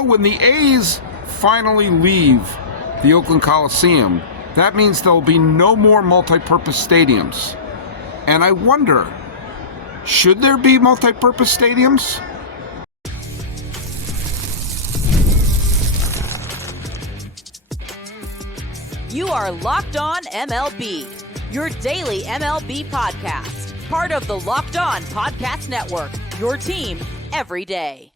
when the A's finally leave the Oakland Coliseum, that means there'll be no more multi-purpose stadiums. And I wonder, should there be multi-purpose stadiums? You are Locked On MLB, your daily MLB podcast. Part of the Locked On Podcast Network, your team every day.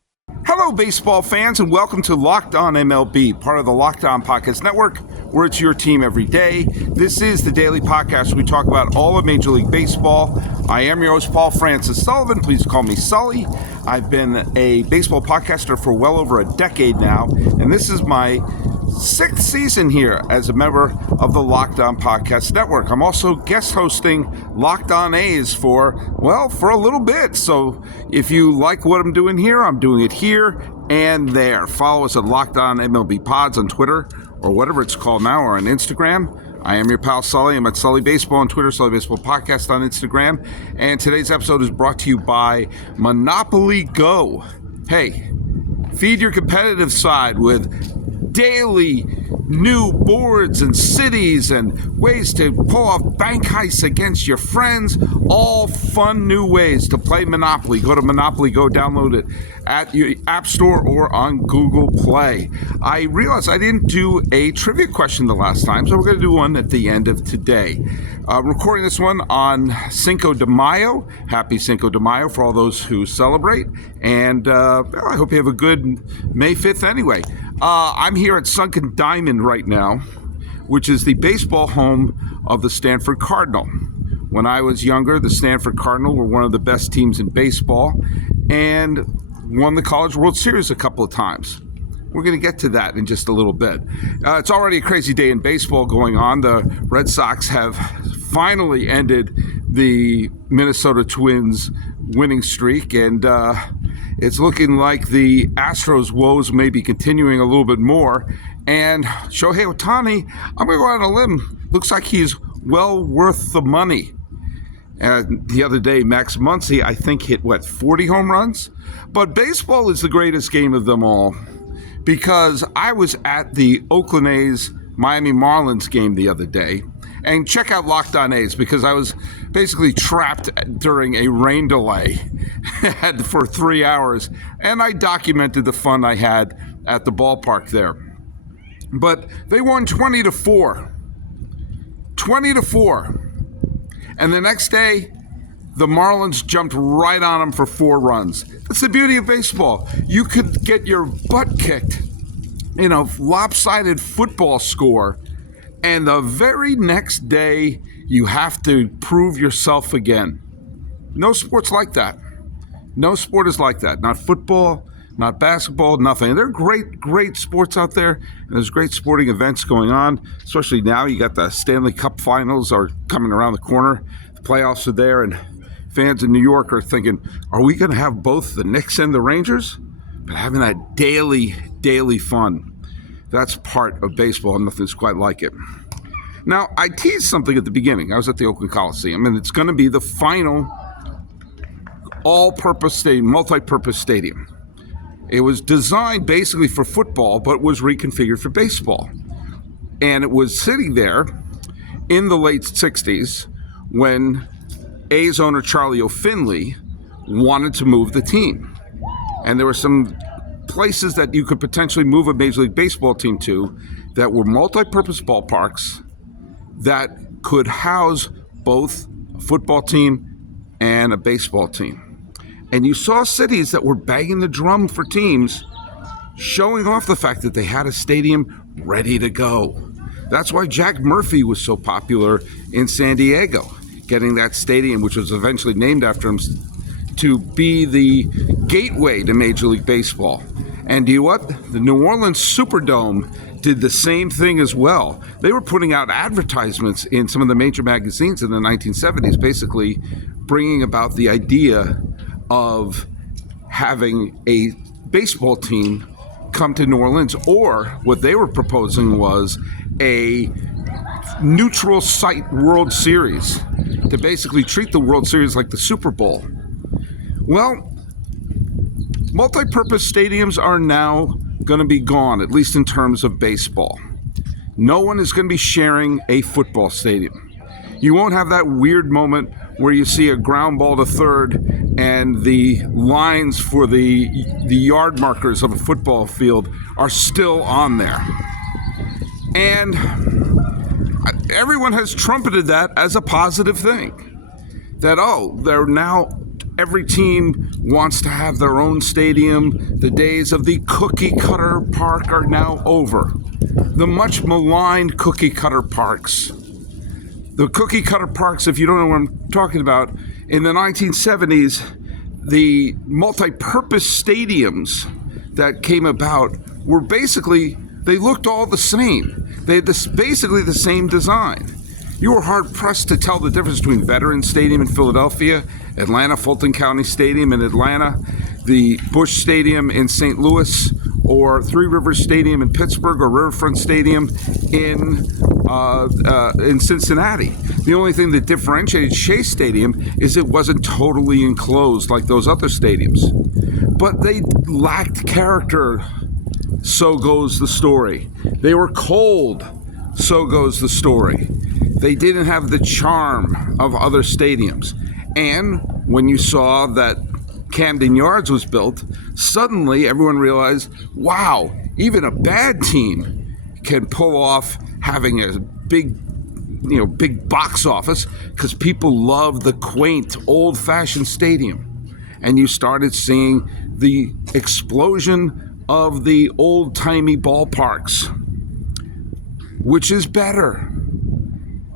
Hello, baseball fans, and welcome to Locked On MLB, part of the Locked On Podcast Network, where it's your team every day. This is the daily podcast where we talk about all of Major League Baseball. I am your host, Paul Francis Sullivan. Please call me Sully. I've been a baseball podcaster for well over a decade now, and this is my sixth season here as a member of the Locked On Podcast Network. I'm also guest hosting Locked On A's for a little bit. So if you like what I'm doing here, I'm doing it here and there. Follow us at Locked On MLB Pods on Twitter or whatever it's called now, or on Instagram. I am your pal Sully. I'm at Sully Baseball on Twitter, Sully Baseball Podcast on Instagram. And today's episode is brought to you by Monopoly Go. Hey, feed your competitive side with daily new boards and cities and ways to pull off bank heists against your friends. All fun new ways to play Monopoly. Go to Monopoly Go, download it at your App Store or on Google Play. I realized I didn't do a trivia question the last time, so we're going to do one at the end of today. Recording this one on Cinco de Mayo. Happy Cinco de Mayo for all those who celebrate. And I hope you have a good May 5th anyway. I'm here at Sunken Diamond right now, which is the baseball home of the Stanford Cardinal. When I was younger, the Stanford Cardinal were one of the best teams in baseball and won the College World Series a couple of times. We're going to get to that in just a little bit. It's already a crazy day in baseball going on. The Red Sox have finally ended the Minnesota Twins winning streak, and it's looking like the Astros' woes may be continuing a little bit more. And Shohei Ohtani, I'm going to go out on a limb, looks like he's well worth the money. The other day, Max Muncy, I think, hit, 40 home runs? But baseball is the greatest game of them all, because I was at the Oakland A's Miami Marlins game the other day. And check out Locked On A's, because I was basically trapped during a rain delay for 3 hours. And I documented the fun I had at the ballpark there. But they won 20-4. 20-4. And the next day, the Marlins jumped right on them for 4 runs. That's the beauty of baseball. You could get your butt kicked in a lopsided football score, and the very next day, you have to prove yourself again. No sport's like that. No sport is like that. Not football, not basketball, nothing. There are great sports out there, and there's great sporting events going on, especially now. You got the Stanley Cup Finals are coming around the corner. The playoffs are there, and fans in New York are thinking, are we going to have both the Knicks and the Rangers? But having that daily fun, that's part of baseball, and nothing's quite like it. Now, I teased something at the beginning. I was at the Oakland Coliseum, and it's going to be the final all-purpose stadium, multi-purpose stadium. It was designed basically for football, but was reconfigured for baseball. And it was sitting there in the late 60s when A's owner Charlie O'Finley wanted to move the team. And there were some places that you could potentially move a Major League Baseball team to that were multi-purpose ballparks that could house both a football team and a baseball team. And you saw cities that were banging the drum for teams, showing off the fact that they had a stadium ready to go. That's why Jack Murphy was so popular in San Diego, getting that stadium, which was eventually named after him, to be the gateway to Major League Baseball. And you know what? The New Orleans Superdome did the same thing as well. They were putting out advertisements in some of the major magazines in the 1970s, basically bringing about the idea of having a baseball team come to New Orleans, or what they were proposing was a neutral site World Series to basically treat the World Series like the Super Bowl. Well, multi-purpose stadiums are now going to be gone, at least in terms of baseball. No one is going to be sharing a football stadium. You won't have that weird moment where you see a ground ball to third and the lines for the yard markers of a football field are still on there. And everyone has trumpeted that as a positive thing. That, they're now, every team wants to have their own stadium. The days of the cookie cutter park are now over. The much maligned cookie cutter parks. The cookie cutter parks, if you don't know what I'm talking about, in the 1970s, the multi-purpose stadiums that came about were basically, they looked all the same. They had basically the same design. You were hard-pressed to tell the difference between Veterans Stadium in Philadelphia, Atlanta Fulton County Stadium in Atlanta, the Busch Stadium in St. Louis, or Three Rivers Stadium in Pittsburgh, or Riverfront Stadium in Cincinnati. The only thing that differentiated Shea Stadium is it wasn't totally enclosed like those other stadiums. But they lacked character. So goes the story. They were cold. So goes the story. They didn't have the charm of other stadiums. And when you saw that Camden Yards was built, suddenly everyone realized, wow, even a bad team can pull off having a big box office because people love the quaint, old-fashioned stadium. And you started seeing the explosion of the old-timey ballparks. Which is better?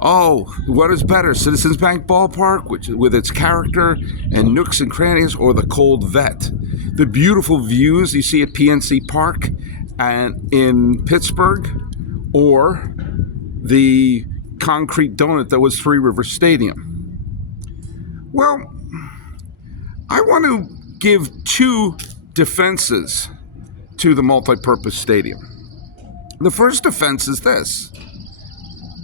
Oh, what is better? Citizens Bank Ballpark, which with its character and nooks and crannies, or the cold vet? The beautiful views you see at PNC Park and in Pittsburgh, or the concrete donut that was Three Rivers Stadium? Well, I want to give two defenses to the multi-purpose stadium. The first defense is this.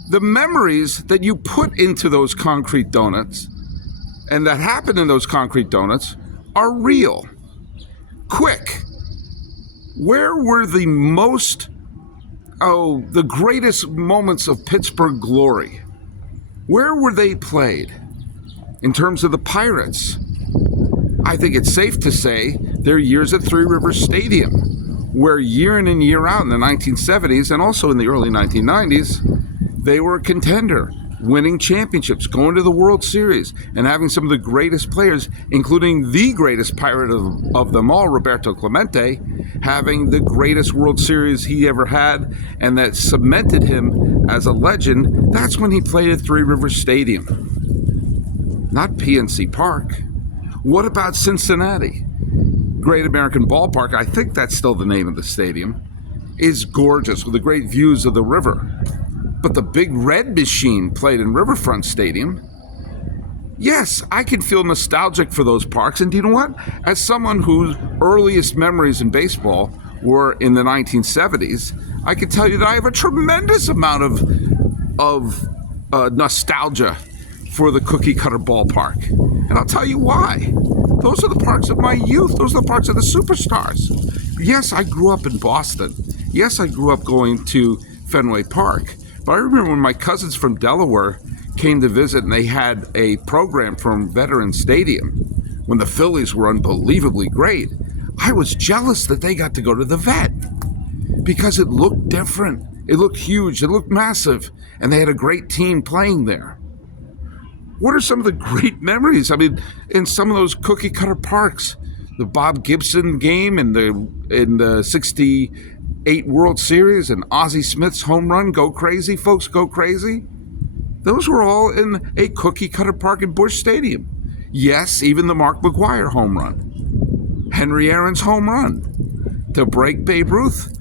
The memories that you put into those concrete donuts and that happen in those concrete donuts are real. Quick. Where were the greatest moments of Pittsburgh glory? Where were they played? In terms of the Pirates, I think it's safe to say they're years at Three Rivers Stadium, where year in and year out in the 1970s and also in the early 1990s, they were a contender, winning championships, going to the World Series, and having some of the greatest players, including the greatest Pirate of them all, Roberto Clemente, having the greatest World Series he ever had, and that cemented him as a legend. That's when he played at Three Rivers Stadium, not PNC Park. What about Cincinnati? Great American Ballpark, I think that's still the name of the stadium, is gorgeous with the great views of the river. But the Big Red Machine played in Riverfront Stadium. Yes, I can feel nostalgic for those parks. And do you know what? As someone whose earliest memories in baseball were in the 1970s, I can tell you that I have a tremendous amount of nostalgia for the cookie cutter ballpark. And I'll tell you why. Those are the parks of my youth. Those are the parks of the superstars. Yes, I grew up in Boston. Yes, I grew up going to Fenway Park. But I remember when my cousins from Delaware came to visit and they had a program from Veterans Stadium when the Phillies were unbelievably great. I was jealous that they got to go to the Vet because it looked different. It looked huge. It looked massive. And they had a great team playing there. What are some of the great memories? I mean, in some of those cookie cutter parks, the Bob Gibson game in the 68 World Series and Ozzie Smith's home run, go crazy, folks, go crazy. Those were all in a cookie cutter park in Busch Stadium. Yes, even the Mark McGwire home run. Henry Aaron's home run to break Babe Ruth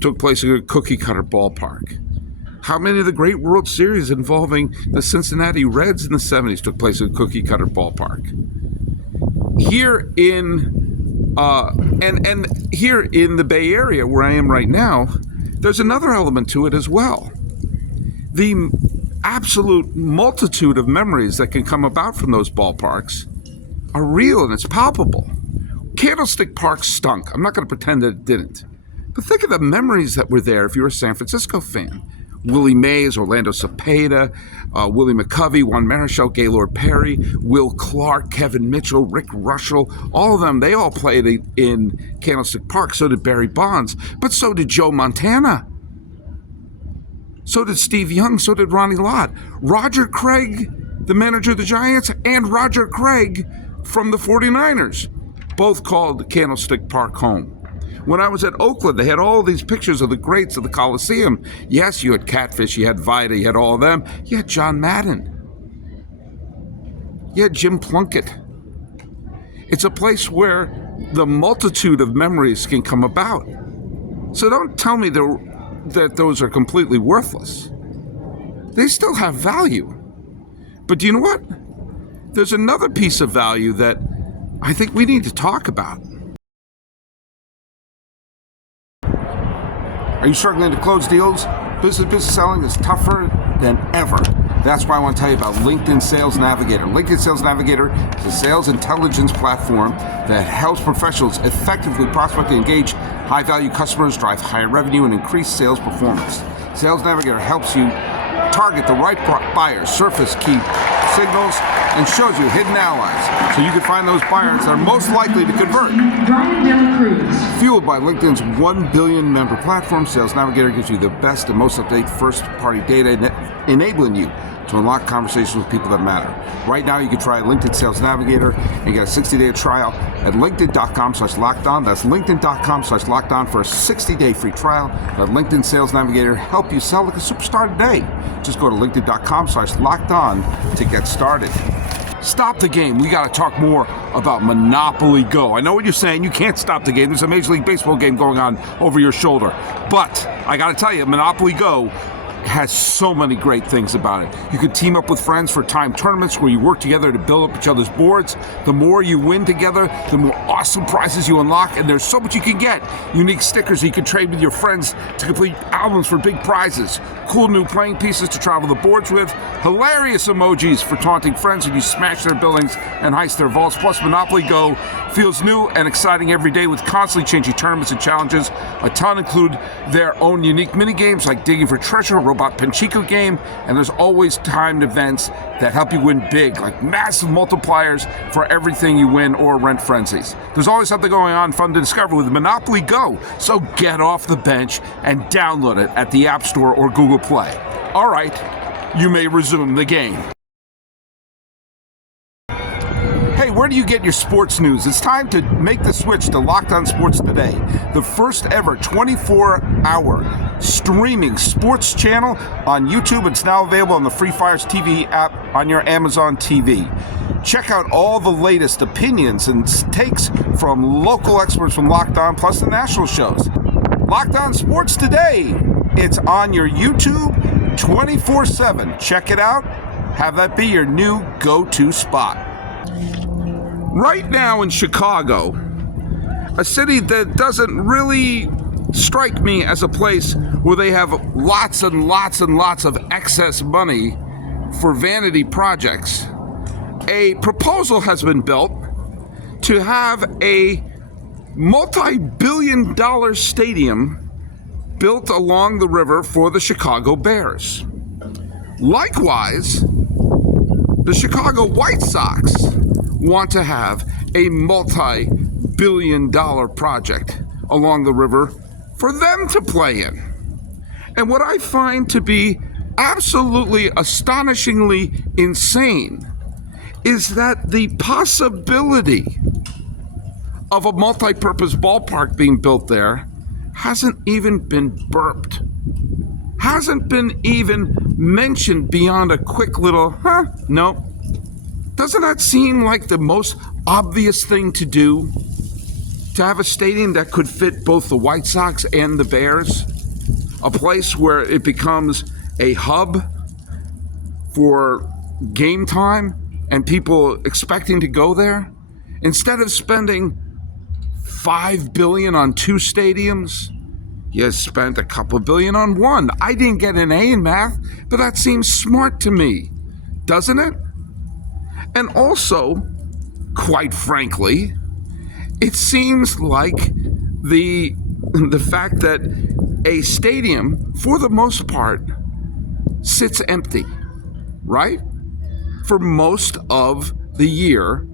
took place in a cookie cutter ballpark. How many of the great World Series involving the Cincinnati Reds in the 70s took place in a cookie cutter ballpark? Here in here in the Bay Area where I am right now, there's another element to it as well. The absolute multitude of memories that can come about from those ballparks are real and it's palpable. Candlestick Park stunk. I'm not going to pretend that it didn't. But think of the memories that were there if you're a San Francisco fan. Willie Mays, Orlando Cepeda, Willie McCovey, Juan Marichal, Gaylord Perry, Will Clark, Kevin Mitchell, Rick Russell, all of them, they all played in Candlestick Park. So did Barry Bonds, but so did Joe Montana. So did Steve Young, so did Ronnie Lott. Roger Craig, the manager of the Giants, and Roger Craig from the 49ers, both called Candlestick Park home. When I was at Oakland, they had all these pictures of the greats of the Coliseum. Yes, you had Catfish, you had Vida, you had all of them. You had John Madden. You had Jim Plunkett. It's a place where the multitude of memories can come about. So don't tell me that those are completely worthless. They still have value. But do you know what? There's another piece of value that I think we need to talk about. Are you struggling to close deals? Business selling is tougher than ever. That's why I want to tell you about LinkedIn Sales Navigator. LinkedIn Sales Navigator is a sales intelligence platform that helps professionals effectively prospect and engage high-value customers, drive higher revenue, and increase sales performance. Sales Navigator helps you target the right buyers, surface key signals, and shows you hidden allies so you can find those buyers that are most likely to convert. Fueled by LinkedIn's 1 billion member platform, Sales Navigator gives you the best and most up-to-date first-party data, enabling you to unlock conversations with people that matter. Right now, you can try LinkedIn Sales Navigator and get a 60-day trial at linkedin.com/lockedon. That's linkedin.com/lockedon for a 60-day free trial. Let LinkedIn Sales Navigator help you sell like a superstar today. Just go to linkedin.com/lockedon to get started. Stop the game. We got to talk more about Monopoly Go. I know what you're saying. You can't stop the game. There's a Major League Baseball game going on over your shoulder. But I got to tell you, Monopoly Go has so many great things about it. You can team up with friends for timed tournaments where you work together to build up each other's boards. The more you win together, the more awesome prizes you unlock, and there's so much you can get. Unique stickers you can trade with your friends to complete albums for big prizes. Cool new playing pieces to travel the boards with. Hilarious emojis for taunting friends when you smash their buildings and heist their vaults. Plus, Monopoly Go feels new and exciting every day with constantly changing tournaments and challenges. A ton include their own unique mini games like digging for treasure, robot Panchico game, and there's always timed events that help you win big, like massive multipliers for everything you win or rent frenzies. There's always something going on fun to discover with Monopoly Go, so get off the bench and download it at the App Store or Google Play. All right, you may resume the game. Hey, where do you get your sports news? It's time to make the switch to Locked On Sports Today, the first ever 24-hour streaming sports channel on YouTube. It's now available on the Free Fires TV app on your Amazon TV. Check out all the latest opinions and takes from local experts from Locked On, plus the national shows. Locked On Sports Today. It's on your YouTube 24/7. Check it out. Have that be your new go-to spot. Right now in Chicago, a city that doesn't really strike me as a place where they have lots and lots and lots of excess money for vanity projects, a proposal has been built to have a multi-billion-dollar stadium built along the river for the Chicago Bears. Likewise, the Chicago White Sox want to have a multi-billion-dollar project along the river for them to play in. And what I find to be absolutely astonishingly insane is that the possibility of a multi-purpose ballpark being built there hasn't even been burped. Hasn't been even mentioned beyond a quick little, no. Doesn't that seem like the most obvious thing to do? To have a stadium that could fit both the White Sox and the Bears? A place where it becomes a hub for game time and people expecting to go there? Instead of spending $5 billion on 2 stadiums, you spent a couple billion on one. I didn't get an A in math, but that seems smart to me, doesn't it? And also, quite frankly, it seems like the the fact that a stadium, for the most part, sits empty, right? For most of the year,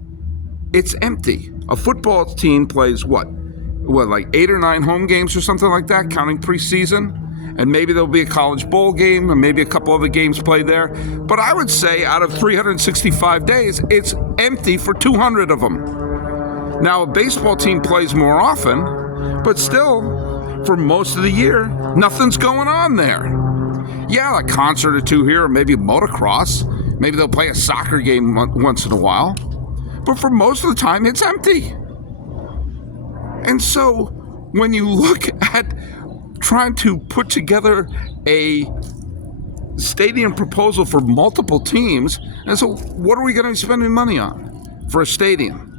it's empty. A football team plays like 8 or 9 home games or something like that, counting preseason. And maybe there'll be a college bowl game and maybe a couple other games played there. But I would say out of 365 days, it's empty for 200 of them. Now, a baseball team plays more often, but still, for most of the year, nothing's going on there. Yeah, a concert or two here, or maybe motocross. Maybe they'll play a soccer game once in a while. But for most of the time, it's empty. And so, when you look at trying to put together a stadium proposal for multiple teams, and so what are we going to be spending money on for a stadium?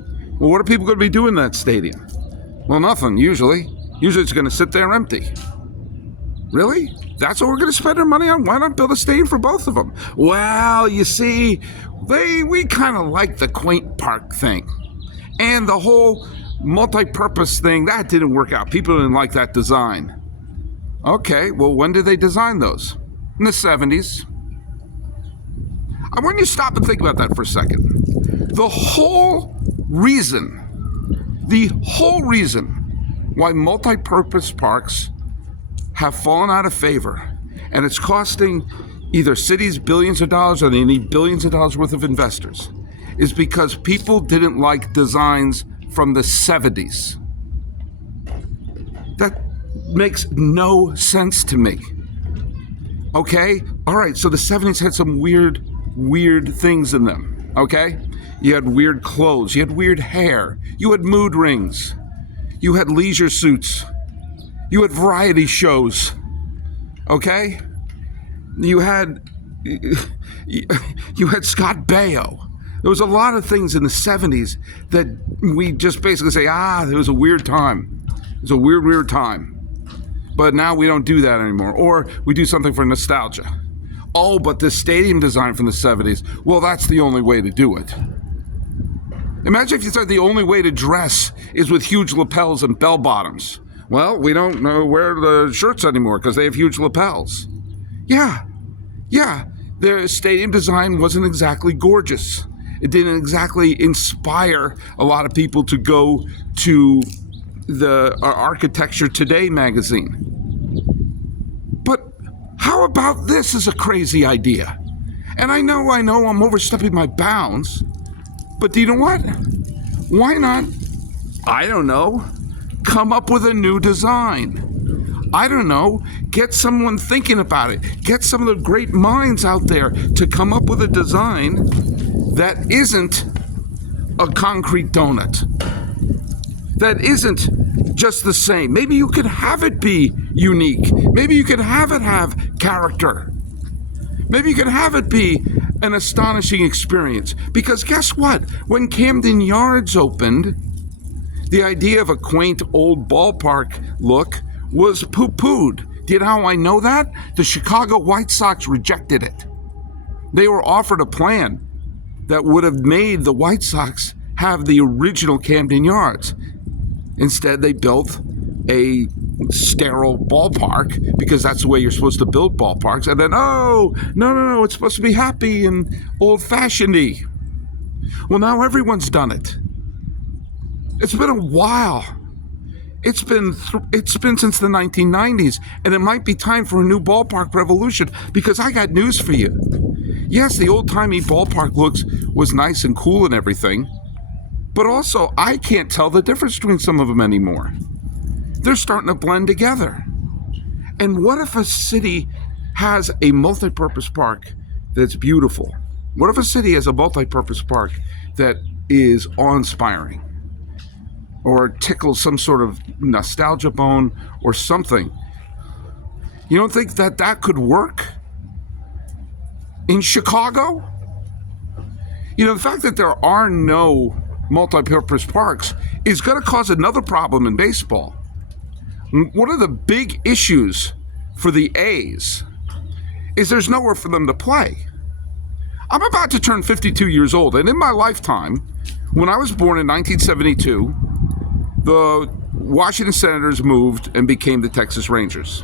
Well, what are people going to be doing in that stadium? Well, nothing, usually. Usually it's going to sit there empty. Really? That's what we're going to spend our money on? Why not build a stadium for both of them? Well, you see, we kind of like the quaint park thing. And the whole multi-purpose thing, that didn't work out. People didn't like that design. Okay, well, when did they design those? In the 70s. I want you to stop and think about that for a second. The whole reason why multi-purpose parks have fallen out of favor, and it's costing either cities billions of dollars or they need billions of dollars worth of investors, is because people didn't like designs from the 70s. That makes no sense to me. Okay? All right, so the 70s had some weird things in them, okay? You had weird clothes, you had weird hair, you had mood rings, you had leisure suits, you had variety shows, okay? You had Scott Baio. There was a lot of things in the 70s that we just basically say, it was a weird time. It was a weird time. But now we don't do that anymore. Or we do something for nostalgia. Oh, but this stadium design from the 70s, well, that's the only way to do it. Imagine if you said the only way to dress is with huge lapels and bell bottoms. Well, we don't wear the shirts anymore because they have huge lapels. Yeah, their stadium design wasn't exactly gorgeous. It didn't exactly inspire a lot of people to go to the Architecture Today magazine. But how about this as a crazy idea? And I know I'm overstepping my bounds, but do you know what? Why not, I don't know, come up with a new design? I don't know, get someone thinking about it. Get some of the great minds out there to come up with a design that isn't a concrete donut. That isn't just the same. Maybe you could have it be unique. Maybe you could have it have character. Maybe you could have it be an astonishing experience. Because guess what? When Camden Yards opened, the idea of a quaint old ballpark look was poo-pooed. Do you know how I know that? The Chicago White Sox rejected it. They were offered a plan that would have made the White Sox have the original Camden Yards. Instead, they built a sterile ballpark because that's the way you're supposed to build ballparks. And then, no, it's supposed to be happy and old-fashioned-y. Well, now everyone's done it. It's been a while. It's been since the 1990s, and it might be time for a new ballpark revolution because I got news for you. Yes, the old-timey ballpark looks was nice and cool and everything, but also I can't tell the difference between some of them anymore. They're starting to blend together. And what if a city has a multi-purpose park that's beautiful? What if a city has a multi-purpose park that is awe-inspiring or tickles some sort of nostalgia bone or something? You don't think that could work in Chicago? You know, the fact that there are no multi-purpose parks is going to cause another problem in baseball. One of the big issues for the A's is there's nowhere for them to play. I'm about to turn 52 years old, and in my lifetime, when I was born in 1972, the Washington Senators moved and became the Texas Rangers.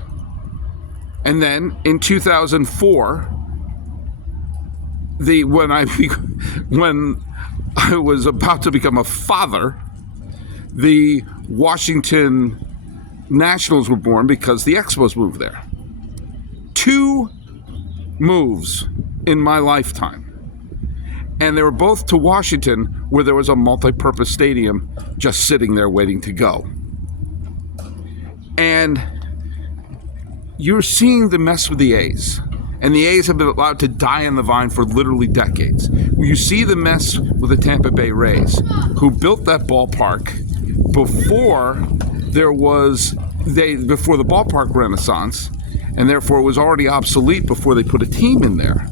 And then in 2004, when I was about to become a father, the Washington Nationals were born because the Expos moved there. 2 moves in my lifetime. And they were both to Washington, where there was a multi-purpose stadium just sitting there waiting to go. And you're seeing the mess with the A's. And the A's have been allowed to die on the vine for literally decades. You see the mess with the Tampa Bay Rays, who built that ballpark before before the ballpark renaissance, and therefore it was already obsolete before they put a team in there.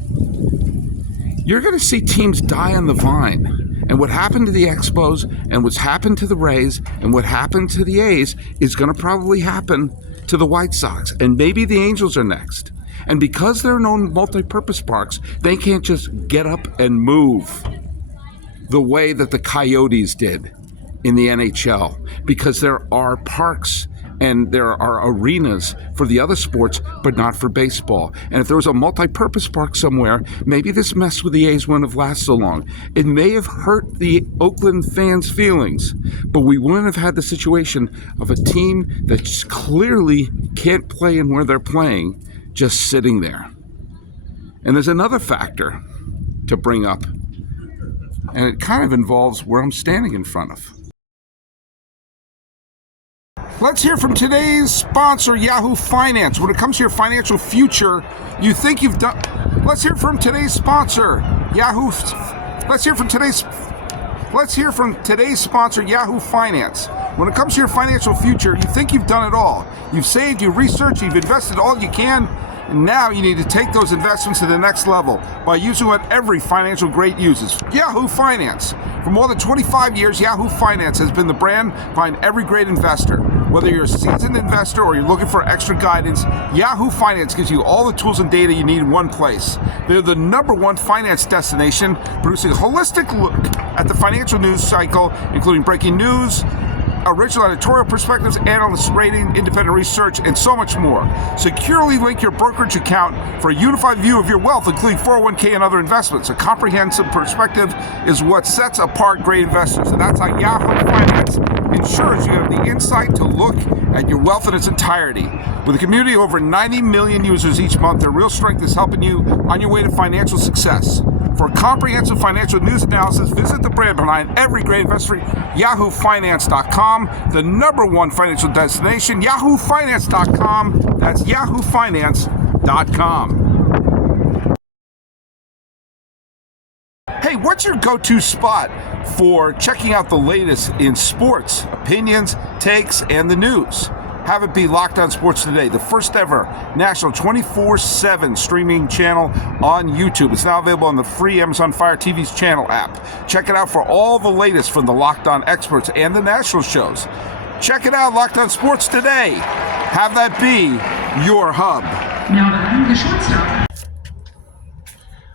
You're going to see teams die on the vine. And what happened to the Expos, and what's happened to the Rays, and what happened to the A's is going to probably happen to the White Sox. And maybe the Angels are next. And because they're known multi-purpose parks, they can't just get up and move the way that the Coyotes did in the NHL, because there are parks and there are arenas for the other sports, but not for baseball. And if there was a multi-purpose park somewhere, maybe this mess with the A's wouldn't have lasted so long. It may have hurt the Oakland fans' feelings, but we wouldn't have had the situation of a team that just clearly can't play in where they're playing, just sitting there. And there's another factor to bring up, and it kind of involves where I'm standing in front of. Let's hear from today's sponsor, Yahoo Finance. When it comes to your financial future, you think you've done... Let's hear from today's sponsor, Yahoo... Let's hear from today's sponsor, Yahoo Finance. When it comes to your financial future, you think you've done it all. You've saved, you've researched, you've invested all you can, and now you need to take those investments to the next level by using what every financial great uses, Yahoo Finance. For more than 25 years, Yahoo Finance has been the brand behind every great investor. Whether you're a seasoned investor or you're looking for extra guidance, Yahoo Finance gives you all the tools and data you need in one place. They're the #1 finance destination, producing a holistic look at the financial news cycle, including breaking news, original editorial perspectives, analyst rating, independent research, and so much more. Securely link your brokerage account for a unified view of your wealth, including 401k and other investments. A comprehensive perspective is what sets apart great investors, and that's how Yahoo Finance ensures you have the insight to look at your wealth in its entirety. With a community of over 90 million users each month, their real strength is helping you on your way to financial success. For a comprehensive financial news analysis, visit the brand behind every great investor, yahoofinance.com, the #1 financial destination, yahoofinance.com. That's yahoofinance.com. Hey, what's your go-to spot for checking out the latest in sports, opinions, takes, and the news? Have it be Locked On Sports Today, the first ever national 24/7 streaming channel on YouTube. It's now available on the free Amazon Fire TV's channel app. Check it out for all the latest from the Locked On experts and the national shows. Check it out, Locked On Sports Today. Have that be your hub. Now the shortstop.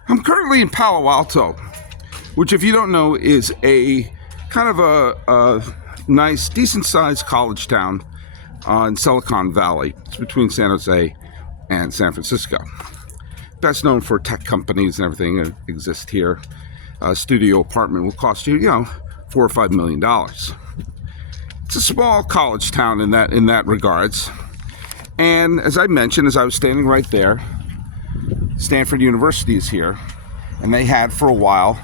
I'm currently in Palo Alto, which, if you don't know, is a kind of a nice, decent-sized college town in Silicon Valley. It's between San Jose and San Francisco. Best known for tech companies and everything that exist here. A studio apartment will cost you, $4 or $5 million. It's a small college town in that regards. And as I mentioned, as I was standing right there, Stanford University is here, and they had for a while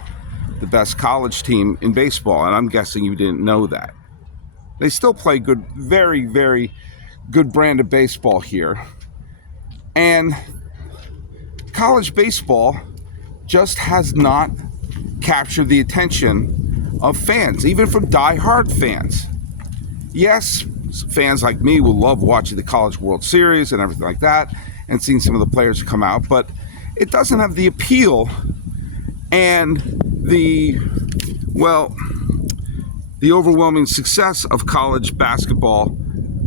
the best college team in baseball, and I'm guessing you didn't know that. They still play good, very, very good brand of baseball here. And college baseball just has not captured the attention of fans, even from die-hard fans. Yes, fans like me will love watching the College World Series and everything like that, and seeing some of the players come out, but it doesn't have the appeal and the overwhelming success of college basketball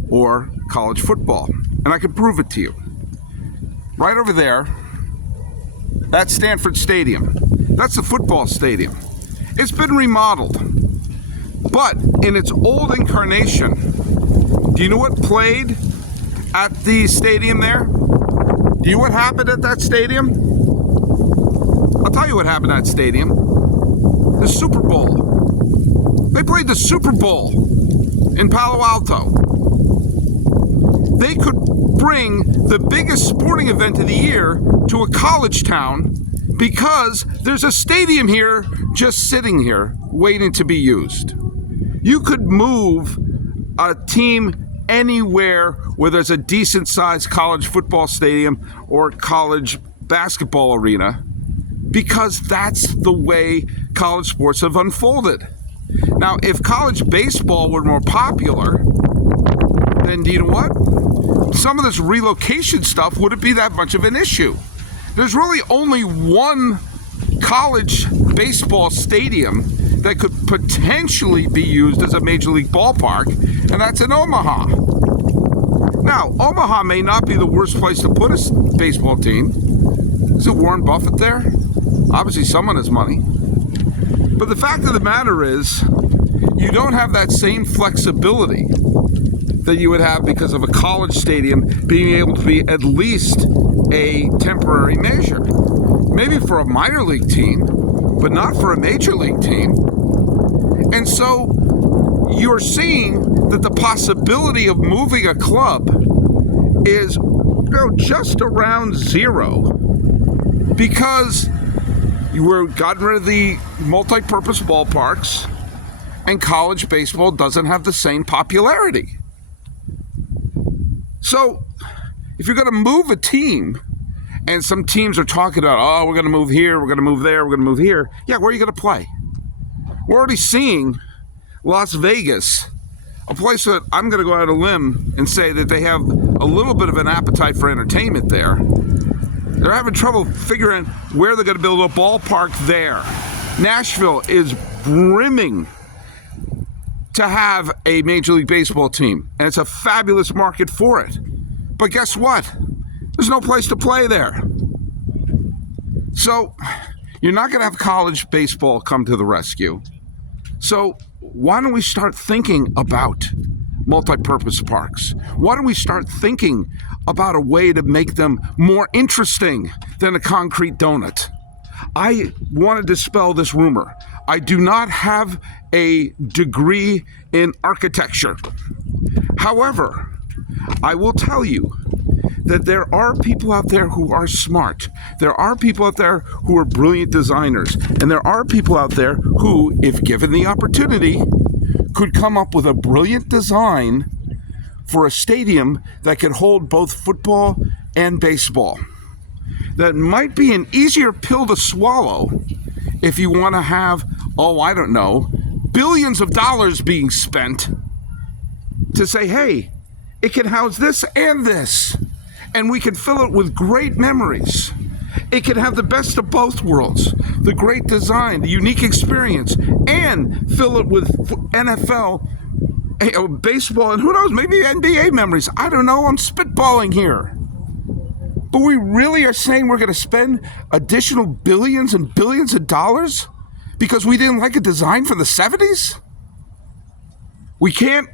or college football. And I can prove it to you. Right over there, that's Stanford Stadium. That's the football stadium. It's been remodeled. But in its old incarnation, Do you know what played at the stadium there? Do you know what happened at that stadium? I'll tell you what happened at that stadium. The Super Bowl. They played the Super Bowl in Palo Alto. They could bring the biggest sporting event of the year to a college town because there's a stadium here just sitting here waiting to be used. You could move a team anywhere where there's a decent-sized college football stadium or college basketball arena because that's the way college sports have unfolded. Now, if college baseball were more popular, then you know what? Some of this relocation stuff wouldn't be that much of an issue. There's really only one college baseball stadium that could potentially be used as a major league ballpark, and that's in Omaha. Now, Omaha may not be the worst place to put a baseball team. Is it Warren Buffett there? Obviously someone has money. But the fact of the matter is, you don't have that same flexibility that you would have because of a college stadium being able to be at least a temporary measure. Maybe for a minor league team, but not for a major league team. And so you're seeing that the possibility of moving a club is just around zero because you were gotten rid of the multi-purpose ballparks and college baseball doesn't have the same popularity. So if you're going to move a team, and some teams are talking about, oh, we're going to move here, we're going to move there, we're going to move here. Yeah, where are you going to play? We're already seeing Las Vegas, a place that I'm going to go out on a limb and say that they have a little bit of an appetite for entertainment there. They're having trouble figuring where they're going to build a ballpark there. Nashville is brimming to have a Major League Baseball team, and it's a fabulous market for it. But guess what? There's no place to play there. So you're not going to have college baseball come to the rescue. So why don't we start thinking about multi-purpose parks? Why don't we start thinking about a way to make them more interesting than a concrete donut? I want to dispel this rumor. I do not have a degree in architecture. However, I will tell you that there are people out there who are smart. There are people out there who are brilliant designers. And there are people out there who, if given the opportunity, could come up with a brilliant design for a stadium that could hold both football and baseball. That might be an easier pill to swallow if you want to have, billions of dollars being spent to say, hey, it can house this and this. And we can fill it with great memories. It can have the best of both worlds, the great design, the unique experience, and fill it with NFL, baseball, and who knows, maybe NBA memories. I don't know, I'm spitballing here. But we really are saying we're going to spend additional billions and billions of dollars because we didn't like a design from the 70s? We can't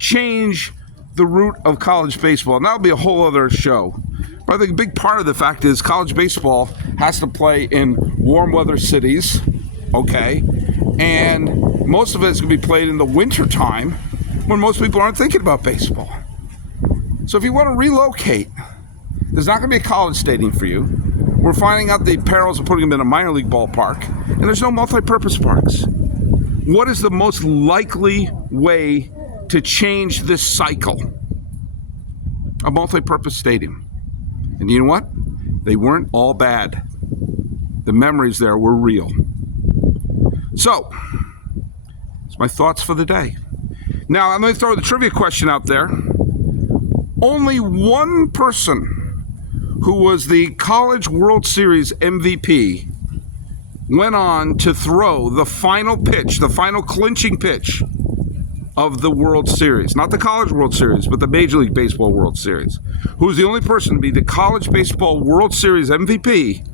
change the root of college baseball. And that'll be a whole other show. But I think a big part of the fact is college baseball has to play in warm weather cities, okay? And most of it's going to be played in the winter time when most people aren't thinking about baseball. So if you want to relocate, there's not going to be a college stadium for you. We're finding out the perils of putting them in a minor league ballpark, and there's no multi-purpose parks. What is the most likely way to change this cycle? A multi-purpose stadium. And you know what? They weren't all bad. The memories there were real. So, that's my thoughts for the day. Now, I'm going to throw the trivia question out there. Only one person who was the College World Series MVP went on to throw the final pitch, the final clinching pitch of the World Series. Not the College World Series, but the Major League Baseball World Series. Who was the only person to be the College Baseball World Series MVP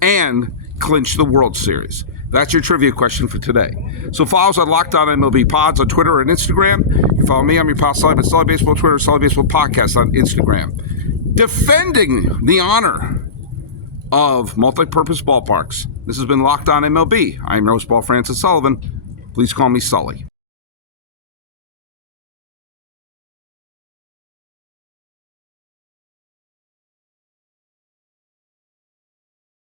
and clinch the World Series. That's your trivia question for today. So follow us on Locked On MLB Pods on Twitter and Instagram. You can follow me. I'm your pal Sully, but Sully Baseball Twitter, Sully Baseball Podcast on Instagram. Defending the honor of multi-purpose ballparks. This has been Locked On MLB. I'm your host, Paul Francis Sullivan. Please call me Sully.